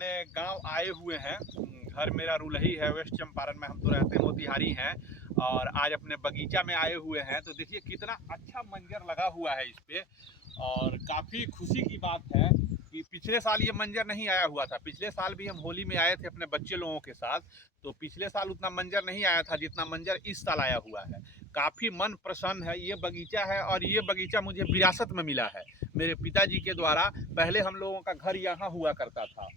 अपने गांव आए हुए हैं। घर मेरा रुलही है, वेस्ट चंपारण में। हम तो रहते हैं मोतिहारी हैं, और आज अपने बगीचा में आए हुए हैं। तो देखिए कितना अच्छा मंजर लगा हुआ है इस पे, और काफ़ी खुशी की बात है कि पिछले साल ये मंजर नहीं आया हुआ था। पिछले साल भी हम होली में आए थे अपने बच्चे लोगों के साथ, तो पिछले साल उतना मंजर नहीं आया था जितना मंजर इस साल आया हुआ है। काफ़ी मन प्रसन्न है। ये बगीचा है, और ये बगीचा मुझे विरासत में मिला है मेरे पिताजी के द्वारा। पहले हम लोगों का घर यहाँ हुआ करता था,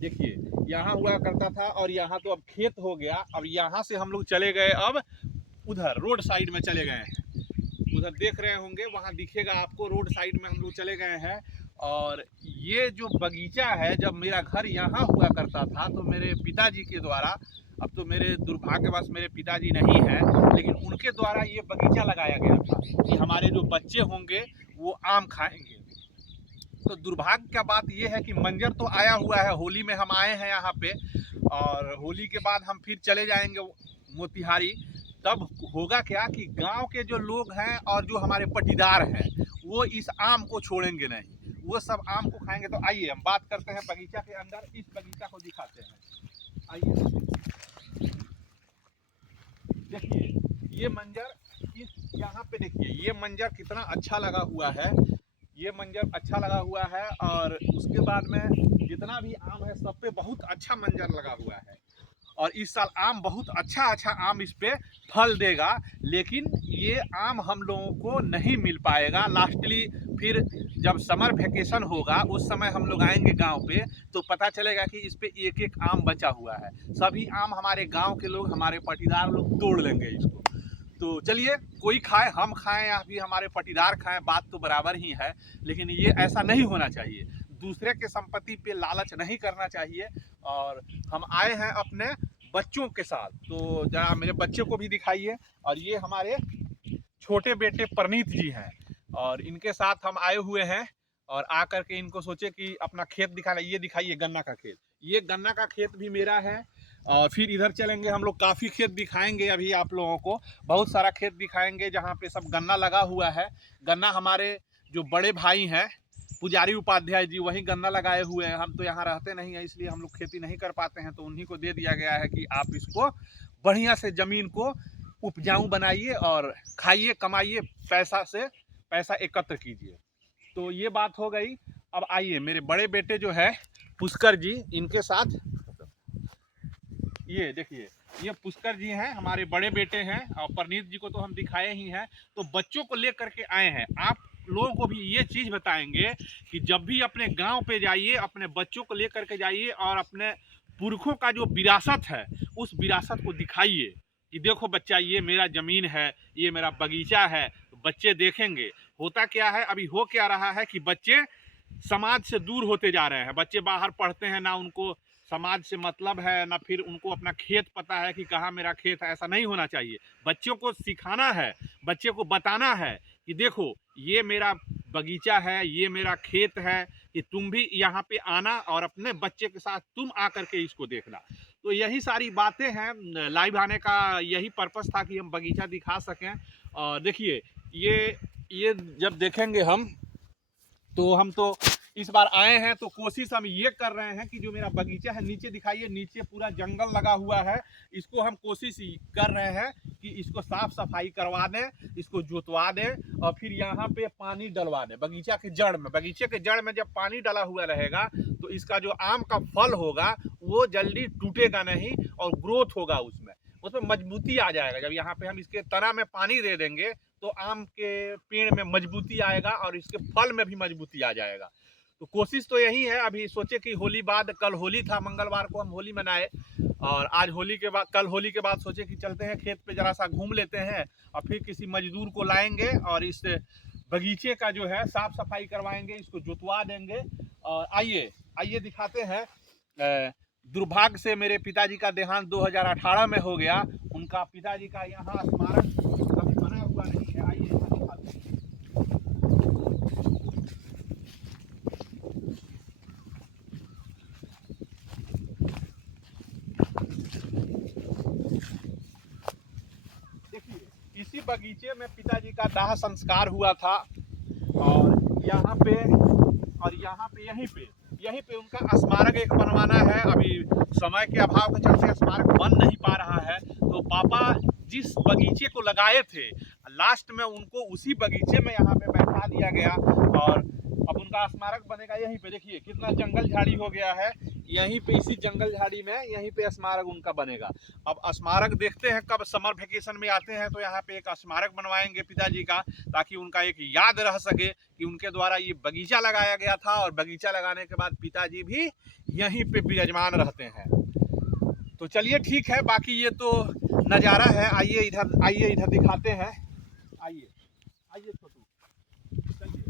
देखिए यहाँ हुआ करता था, और यहाँ तो अब खेत हो गया। अब यहाँ से हम लोग चले गए, अब उधर रोड साइड में चले गए हैं। उधर देख रहे होंगे, वहाँ दिखेगा आपको, रोड साइड में हम लोग चले गए हैं। और ये जो बगीचा है, जब मेरा घर यहाँ हुआ करता था तो मेरे पिताजी के द्वारा, अब तो मेरे दुर्भाग्यवश मेरे पिताजी नहीं हैं, लेकिन उनके द्वारा ये बगीचा लगाया गया था कि हमारे जो बच्चे होंगे वो आम खाएंगे। तो दुर्भाग्य का बात ये है कि मंजर तो आया हुआ है। होली में हम आए हैं यहाँ पे, और होली के बाद हम फिर चले जाएंगे मोतिहारी। तब होगा क्या कि गांव के जो लोग हैं और जो हमारे पटीदार हैं, वो इस आम को छोड़ेंगे नहीं, वो सब आम को खाएंगे। तो आइए हम बात करते हैं बगीचा के अंदर, इस बगीचा को दिखाते हैं। आइए देखिए ये मंजर, इस यहाँ पे देखिए ये मंजर कितना अच्छा लगा हुआ है। ये मंजर अच्छा लगा हुआ है, और उसके बाद में जितना भी आम है सब पे बहुत अच्छा मंजर लगा हुआ है। और इस साल आम बहुत अच्छा आम इस पे फल देगा, लेकिन ये आम हम लोगों को नहीं मिल पाएगा। लास्टली फिर जब समर वेकेशन होगा उस समय हम लोग आएंगे गांव पे, तो पता चलेगा कि इस पे एक एक आम बचा हुआ है। सभी आम हमारे गांव के लोग, हमारे पटीदार लोग तोड़ लेंगे इसको। तो चलिए, कोई खाए, हम खाएं या फिर हमारे पटीदार खाएं, बात तो बराबर ही है। लेकिन ये ऐसा नहीं होना चाहिए, दूसरे के संपत्ति पे लालच नहीं करना चाहिए। और हम आए हैं अपने बच्चों के साथ, तो जरा मेरे बच्चे को भी दिखाइए। और ये हमारे छोटे बेटे प्रनीत जी हैं, और इनके साथ हम आए हुए हैं। और आकर के इनको सोचे कि अपना खेत दिखाना। ये दिखाइए गन्ना का खेत, ये गन्ना का खेत भी मेरा है। और फिर इधर चलेंगे हम लोग, काफ़ी खेत दिखाएंगे अभी आप लोगों को, बहुत सारा खेत दिखाएंगे जहाँ पे सब गन्ना लगा हुआ है। गन्ना हमारे जो बड़े भाई हैं पुजारी उपाध्याय जी, वही गन्ना लगाए हुए हैं। हम तो यहाँ रहते नहीं हैं, इसलिए हम लोग खेती नहीं कर पाते हैं, तो उन्हीं को दे दिया गया है कि आप इसको बढ़िया से ज़मीन को उपजाऊ बनाइए और खाइए, कमाइए, पैसा एकत्र कीजिए। तो ये बात हो गई। अब आइए मेरे बड़े बेटे जो है पुष्कर जी, इनके साथ ये देखिए, ये पुष्कर जी हैं, हमारे बड़े बेटे हैं। और प्रनीत जी को तो हम दिखाए ही हैं। तो बच्चों को लेकर के आए हैं, आप लोगों को भी ये चीज़ बताएंगे कि जब भी अपने गांव पे जाइए, अपने बच्चों को लेकर के जाइए, और अपने पुरखों का जो विरासत है उस विरासत को दिखाइए कि देखो बच्चा, ये मेरा ज़मीन है, ये मेरा बगीचा है। तो बच्चे देखेंगे। होता क्या है, अभी हो क्या रहा है कि बच्चे समाज से दूर होते जा रहे हैं। बच्चे बाहर पढ़ते हैं, ना उनको समाज से मतलब है, ना फिर उनको अपना खेत पता है कि कहाँ मेरा खेत है। ऐसा नहीं होना चाहिए। बच्चों को सिखाना है, बच्चे को बताना है कि देखो ये मेरा बगीचा है, ये मेरा खेत है, कि तुम भी यहाँ पे आना और अपने बच्चे के साथ तुम आकर के इसको देखना। तो यही सारी बातें हैं। लाइव आने का यही पर्पस था कि हम बगीचा दिखा सकें। और देखिए ये जब देखेंगे हम तो इस बार आए हैं, तो कोशिश हम ये कर रहे हैं कि जो मेरा बगीचा है, नीचे दिखाइए, नीचे पूरा जंगल लगा हुआ है। इसको हम कोशिश कर रहे हैं कि इसको साफ सफाई करवा दें, इसको जोतवा दें, और फिर यहाँ पे पानी डलवा दें बगीचा के जड़ में। बगीचे के जड़ में जब पानी डला हुआ रहेगा तो इसका जो आम का फल होगा वो जल्दी टूटेगा नहीं, और ग्रोथ होगा, उसमें मजबूती आ जाएगा। जब यहाँ पे हम इसके तना में पानी दे देंगे तो आम के पेड़ में मजबूती आएगा, और इसके फल में भी मजबूती आ जाएगा। तो कोशिश तो यही है। अभी सोचे कि होली बाद, कल होली था, मंगलवार को हम होली मनाए, और आज होली के बाद, कल होली के बाद सोचे कि चलते हैं खेत पे, जरा सा घूम लेते हैं, और फिर किसी मजदूर को लाएंगे और इस बगीचे का जो है साफ सफाई करवाएंगे, इसको जुतवा देंगे। और आइए दिखाते हैं। दुर्भाग्य से मेरे पिताजी का देहांत 2018 में हो गया। उनका पिताजी का यहाँ स्मारक अभी बना हुआ नहीं है। आइए दिखाते हैं। देखिए इसी बगीचे में पिताजी का दाह संस्कार हुआ था, और यहाँ पे यहीं पे यहीं पे उनका स्मारक एक बनवाना है। अभी समय के अभाव के चलते स्मारक बन नहीं पा रहा है। तो पापा जिस बगीचे को लगाए थे, लास्ट में उनको उसी बगीचे में यहाँ पे बैठा दिया गया और अब उनका स्मारक बनेगा यहीं पे। देखिए कितना जंगल झाड़ी हो गया है, यहीं पे इसी जंगल झाड़ी में यहीं पे स्मारक उनका बनेगा। अब स्मारक देखते हैं कब समर वेकेशन में आते हैं तो यहाँ पे एक स्मारक बनवाएंगे पिताजी का, ताकि उनका एक याद रह सके कि उनके द्वारा ये बगीचा लगाया गया था और बगीचा लगाने के बाद पिताजी भी यहीं पे विराजमान रहते हैं। तो चलिए ठीक है, बाकी ये तो नज़ारा है। आइए इधर दिखाते हैं। आइए आइए छोटू, चलिए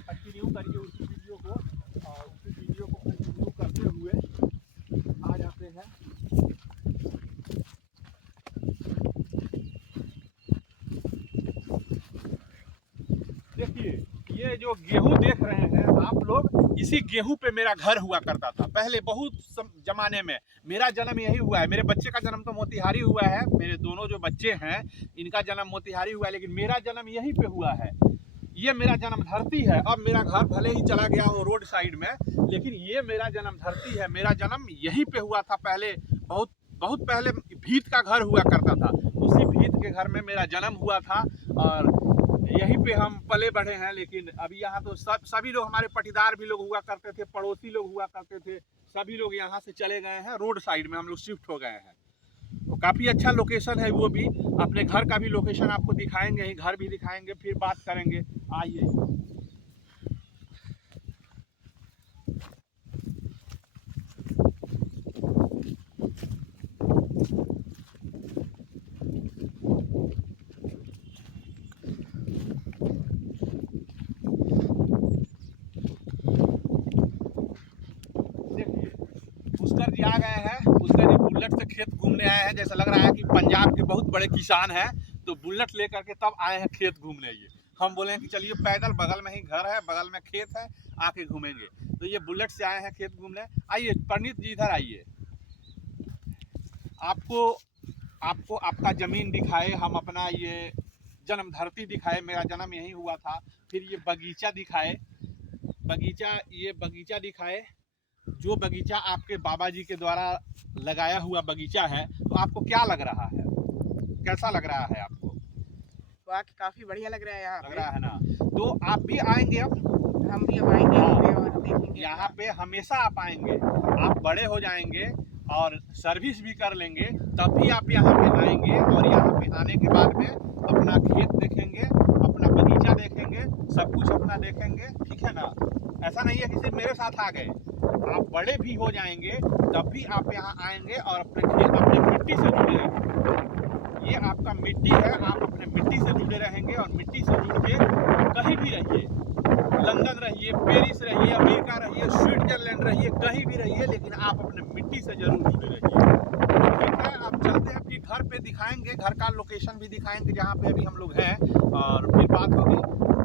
कंटिन्यू करिए उसी वीडियो को, और उसी वीडियो को कंटिन्यू करते हुए आ जाते हैं। देखिए ये जो गेहूं देख रहे हैं आप लोग, इसी गेहूं पे मेरा घर हुआ करता था पहले, बहुत जमाने में। मेरा जन्म यही हुआ है, मेरे बच्चे का जन्म तो मोतिहारी हुआ है, मेरे दोनों जो बच्चे हैं इनका जन्म मोतिहारी हुआ है, लेकिन मेरा जन्म यहीं पे हुआ है। ये मेरा जन्म धरती है। अब मेरा घर भले ही चला गया हो रोड साइड में, लेकिन ये मेरा जन्म धरती है। मेरा जन्म यहीं पे हुआ था पहले, बहुत बहुत पहले भीत का घर हुआ करता था, उसी भीत के घर में मेरा जन्म हुआ था और यहीं पे हम पले बढ़े हैं। लेकिन अभी यहाँ तो सभी लोग, हमारे पटीदार भी लोग हुआ करते थे, पड़ोसी लोग हुआ करते थे, सभी लोग यहाँ से चले गए हैं, रोड साइड में हम लोग शिफ्ट हो गए हैं। तो काफ़ी अच्छा लोकेशन है वो भी। अपने घर का भी लोकेशन आपको दिखाएंगे ही, घर भी दिखाएंगे, फिर बात करेंगे। आइए पुष्कर जी आ गए हैं। पुष्कर जी बुलेट से खेत घूमने आए हैं, जैसा लग रहा है कि पंजाब के बहुत बड़े किसान हैं, तो बुलेट लेकर के तब आए हैं खेत घूमने। ये हम बोले हैं कि चलिए पैदल, बगल में ही घर है, बगल में खेत है, आके घूमेंगे। तो ये बुलेट से आए हैं खेत घूमने। आइए परनीत जी इधर आइए, आपको आपका ज़मीन दिखाए, हम अपना ये जन्म धरती दिखाए, मेरा जन्म यहीं हुआ था। फिर ये बगीचा दिखाए, ये बगीचा दिखाए, जो बगीचा आपके बाबा जी के द्वारा लगाया हुआ बगीचा है। तो आपको क्या लग रहा है, कैसा लग रहा है आपको? वाकई काफी बढ़िया लग रहा है, यहाँ लग रहा है ना? तो आप भी आएंगे अब? हम भी अब आएंगे यहाँ पे और देखेंगे। यहाँ पे हमेशा आप आएंगे, आप बड़े हो जाएंगे और सर्विस भी कर लेंगे, तब भी आप यहाँ पे आएंगे। और यहाँ पे आने के बाद में अपना खेत देखेंगे, अपना बगीचा देखेंगे, सब कुछ अपना देखेंगे, ठीक है ना? ऐसा नहीं है कि सिर्फ मेरे साथ आ गए, आप बड़े भी हो जाएंगे तब भी आप यहाँ आएंगे और अपने खेत, अपने मिट्टी से जुड़े रहेंगे। ये आपका मिट्टी है, आप अपने मिट्टी से जुड़े रहेंगे और मिट्टी से जुड़ के कहीं भी रहिए, लंदन रहिए, पेरिस रहिए, अमेरिका रहिए, स्विट्जरलैंड रहिए, कहीं भी रहिए, लेकिन आप अपने मिट्टी से जरूर जुड़े रहिए। ठीक है, आप चलते हैं फिर घर पे दिखाएंगे, घर का लोकेशन भी दिखाएंगे जहाँ पे अभी हम लोग हैं, और फिर बात होगी।